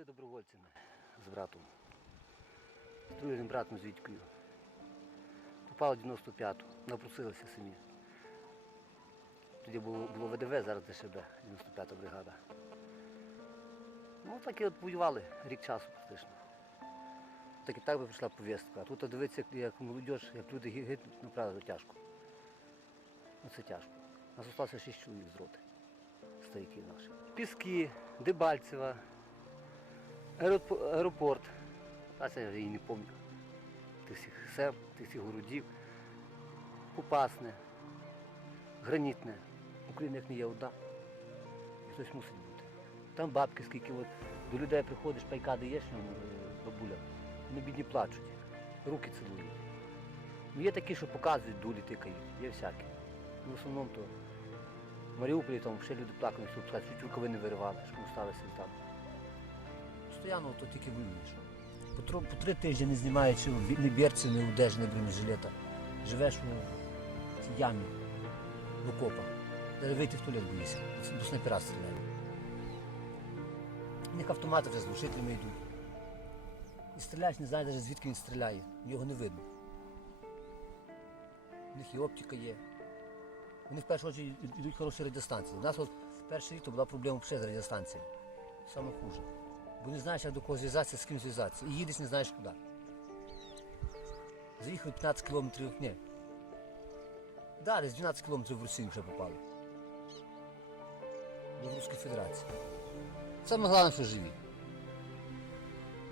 пішли добровольцями з братом. З другим братом з Вітькою. Попали в 95-ту, напросилися самі. Тоді було, було ВДВ, зараз ДШБ, 95-та бригада. Ну так і от воювали рік часу практично. Так і так би прийшла повістка. Тут дивитися, як, молодь, як люди гинуть, ну правда, тяжко. Ну це тяжко. Нас залишилося шість чоловік з роти, стояки наші. Піски, Дебальцева, аеропорт. А це я і не пам'ятаю. Тих всіх сел, тих городів. Попасне, гранітне. Україна як не є одна. Хтось мусить бути. Там бабки, скільки от до людей приходиш, пайка даєш е, бабуля, вони бідні плачуть, руки цілують. Ну, є такі, що показують, дулі тикають, є всякі. Ну, в основному то в Маріуполі там ще люди плакали, що чуть рукави не виривали, щоб не сталося там. Постоянно то тільки воюєш. По, три тижні не знімаючи ні берці, ні одежі, ні бронежилета. Живеш у ямі, в окопах. Вийти в туалет боїшся, до снайпера стріляють. У них автомати вже з глушителями йдуть. І стріляєш, не знаєш звідки він стріляє, його не видно. У них і оптика є. Вони в першу чергу йдуть хороші радіостанції. У нас от перший рік то була проблема ще з радіостанцією. Саме хуже. Бо не знаєш, як до кого зв'язатися, з ким зв'язатися. І їдеш, не знаєш куди. Заїхали 15 кілометрів, ні. Да, десь 12 кілометрів в Росію вже попали. До Руської Федерації. Саме головне, що живі.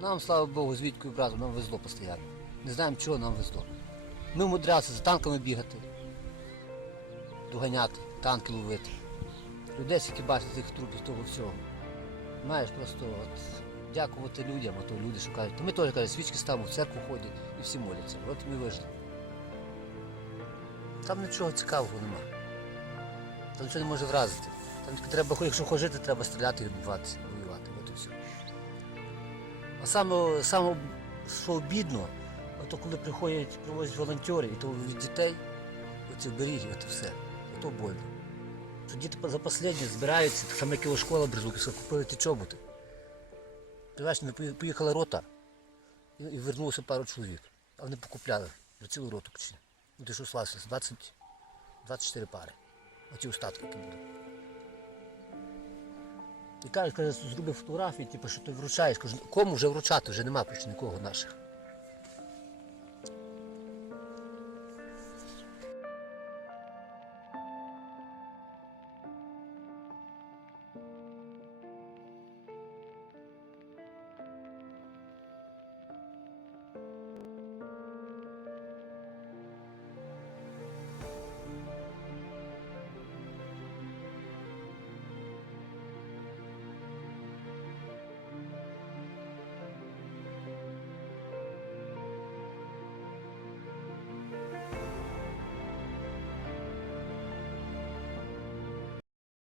Нам, слава Богу, з Вітькою нам везло постійно. Не знаємо, чого нам везло. Ми мудрялися за танками бігати, доганяти, танки ловити. Людей скільки бачити цих трупів того всього. Маєш просто от, дякувати людям, а то люди що. То ми теж кажуть, свічки ставимо, в церкву ходять і всі моляться. От ми вижили. Там нічого цікавого нема. Там нічого не може вразити. Там тільки треба, якщо хочеш, треба стріляти і відбуватися, воювати. От і все. А саме, саме що обідно, то коли приходять, привозять волонтери, і то від дітей, оці беріги, от все. То больно. Що діти за останнє збираються, так само як і школа Березуківська, купили ті чоботи. Ти не поїхала рота і, і вернулося пару чоловік. А вони покупляли за цілу роту чи. Ну ти що слався, 20, 24 пари. Оці остатки які були. І каже, каже, зробив фотографії, типу, що ти вручаєш. Кажу, кому вже вручати, вже нема нікого наших.